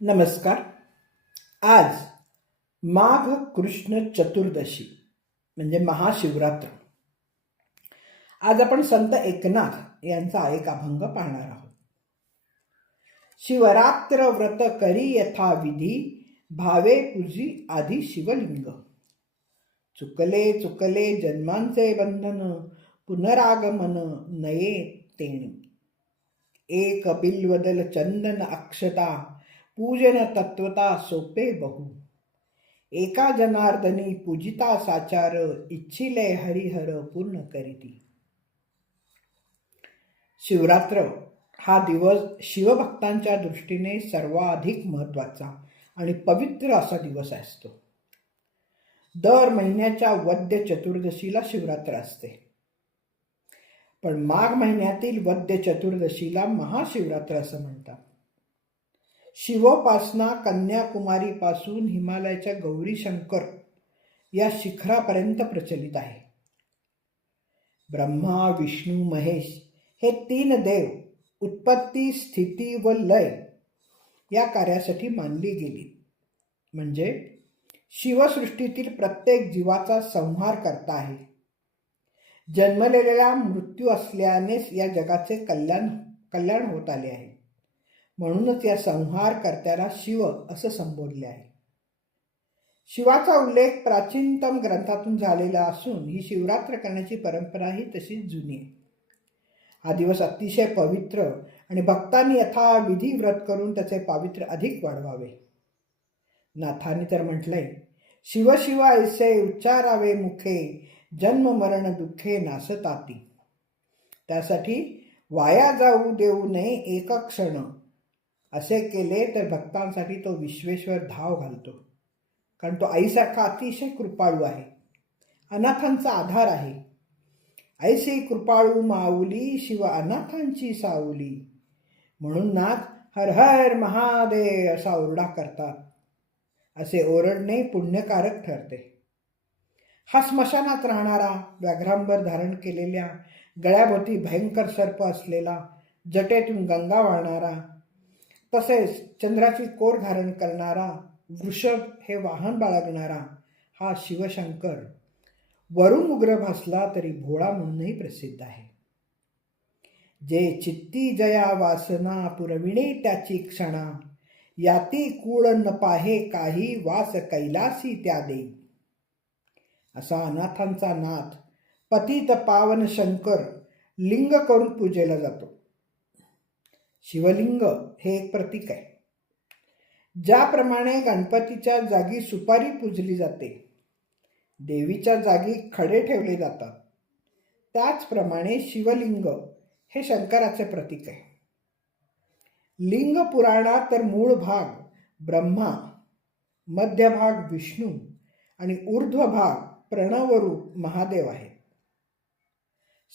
नमस्कार. आज माघ कृष्ण चतुर्दशी म्हणजे महाशिवरात्र. आज आपण संत एकनाथ यांचा एक अभंग पाहणार आहोत. शिवरात्र व्रत करी यथा विधी भावे पूजी आधी शिवलिंग. चुकले चुकले जन्मांचे बंधन पुनरागमन नये तेणी. एक बिल्वदल चंदन अक्षता पूजन तत्वता सोपे बहु। एका जनार्दनी पूजिता साचार इच्छिले हरिहर पूर्ण करीती। शिवरात्र हा दिवस शिवभक्तांच्या दृष्टीने सर्वाधिक महत्त्वाचा आणि पवित्र असा दिवस असतो। दर महिन्याच्या वद्य चतुर्दशीला शिवरात्र असते। पण माघ महिन्यातील वद्य चतुर्दशीला महाशिवरात्र असं म्हणतात। शिवोपासना कन्याकुमारीपासून हिमालयाच्या गौरीशंकर या शिखरापर्यंत प्रचलित आहे. ब्रह्मा विष्णू महेश हे तीन देव उत्पत्ती स्थिती व लय या कार्यासाठी मानली गेली. म्हणजे शिवसृष्टीतील प्रत्येक जीवाचा संहार करता आहे. जन्मलेल्या मृत्यू असल्यानेच या जगाचे कल्याण कल्याण होत आले आहे. म्हणूनच या संहार कर्त्याला शिव असं संबोधले आहे. शिवाचा उल्लेख प्राचीनतम ग्रंथातून झालेला असून ही शिवरात्र करण्याची परंपरा ही तशीच जुनी आहे. हा दिवस अतिशय पवित्र आणि भक्तांनी यथाविधी व्रत करून त्याचे पावित्र्य अधिक वाढवावे. नाथाने तर म्हटलंय शिव ऐसे उच्चारावे मुखे जन्म मरण दुःखे नासताती. त्यासाठी वाया जाऊ देऊ नये एक क्षण असे केले तर भक्तांसाठी तो विश्वेश्वर धाव घालतो. कारण तो आईसारखा अतिशय कृपाळू आहे. अनाथांचा आधार आहे. ऐसे कृपाळू माऊली शिव अनाथांची सावली म्हणून नाथ हर हर महादेव असा ओरडा करतात. असे ओरडणे पुण्यकारक ठरते. हा स्मशानात राहणारा व्याघ्रांवर धारण केलेल्या गळ्याभोवती भयंकर सर्प असलेला जटेतून गंगा वाहणारा तसेच चंद्राची कोर धारण करणारा वृषभ हे वाहन बाळगणारा हा शिवशंकर वरुण उग्र भासला तरी भोळा म्हणूनही प्रसिद्ध आहे. जे चित्ती जया वासना पुरविणे त्याची क्षणा याती कूळ न पाहे काही वास कैलासी त्या दे असा अनाथांचा नाथ पतित पावन शंकर लिंग करून पूजेला जातो. शिवलिंग हे एक प्रतीक आहे. ज्याप्रमाणे गणपतीच्या जागी सुपारी पूजली जाते देवीच्या जागी खडे ठेवले जातात त्याचप्रमाणे शिवलिंग हे शंकराचे प्रतीक आहे. लिंग पुराणात तर मूळ भाग ब्रह्मा मध्यभाग विष्णू आणि ऊर्ध्व भाग प्रणवरूप महादेव आहे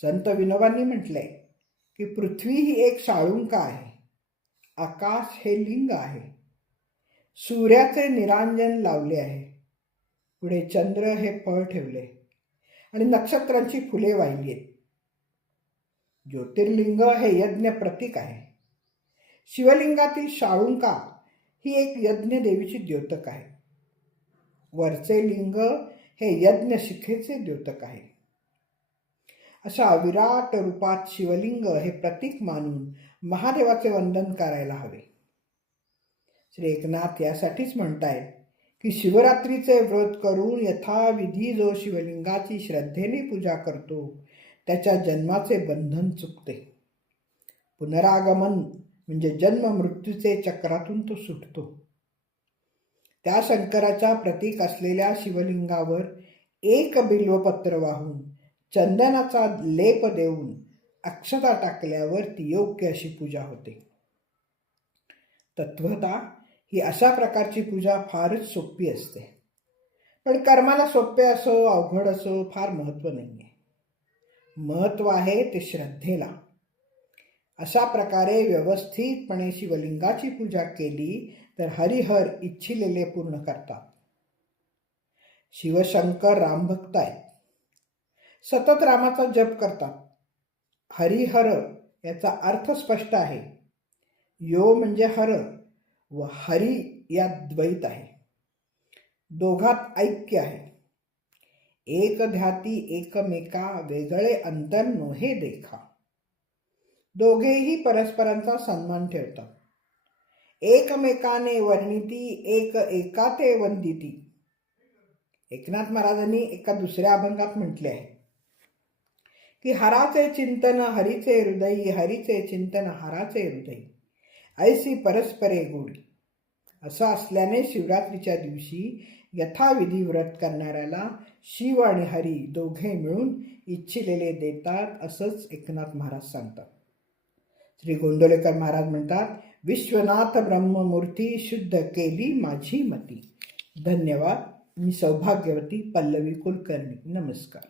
संत विनोबांनी म्हटलंय की पृथ्वी ही एक शाळुंका आहे. आकाश हे लिंग आहे. सूर्याचे निरांजन लावले आहे. पुढे चंद्र हे फळ ठेवले. आणि नक्षत्रांची फुले वाहिली आहेत. ज्योतिर्लिंग हे यज्ञ प्रतीक आहे. शिवलिंगातील शाळुंका ही एक यज्ञ देवीची द्योतक आहे. वरचे लिंग हे यज्ञ शिखेचे द्योतक आहे. अशा विराट रूपात शिवलिंग हे प्रतीक मानून महादेवाचे वंदन करायला हवे. श्री एकनाथ यासाठीच म्हणतायत की शिवरात्रीचे व्रत करून यथाविधी जो शिवलिंगाची श्रद्धेने पूजा करतो त्याच्या जन्माचे बंधन चुकते. पुनरागमन म्हणजे जन्म मृत्यूचे चक्रातून तो सुटतो. त्या शंकराच्या प्रतीक असलेल्या शिवलिंगावर एक बिल्वपत्र वाहून चंदनाचा लेप देऊन अक्षता टाकल्यावर ती योग्य अशी पूजा होते. तत्वता ही अशा प्रकारची पूजा फारच सोपी असते. पण कर्माला सोपे असो अवघड असो फार महत्त्व नाही आहे महत्त्व आहे ते श्रद्धेला. अशा प्रकारे व्यवस्थितपणे शिवलिंगाची पूजा केली तर हरिहर इच्छिलेले पूर्ण करतात. शिवशंकर रामभक्त आहेत. सतत रामाचा जप करतात. हरिहर याचा अर्थ स्पष्ट आहे. यो म्हणजे हर व हरी या द्वैत आहे. दोघात ऐक्य आहे. एक ध्याती एकमेका वेगळे अंतर नोहे देखा. दोघेही परस्परांचा सन्मान ठेवतात. एकमेकाने वर्णिती एक एका ते वंदिती. एकनाथ महाराजांनी एका दुसऱ्या अभंगात म्हटले आहे. की हराचे चिंतन हरीचे हृदयी हरीचे चिंतन हराचे हृदयी. ऐसी परस्परे गोडी असं असल्याने शिवरात्रीच्या दिवशी यथाविधी व्रत करणाऱ्याला शिव आणि हरी दोघे मिळून इच्छिलेले देतात असंच एकनाथ महाराज सांगतात. श्री गोंदोलेकर महाराज म्हणतात विश्वनाथ ब्रह्ममूर्ती शुद्ध केली माझी मती. धन्यवाद. मी सौभाग्यवती पल्लवी कुलकर्णी. नमस्कार.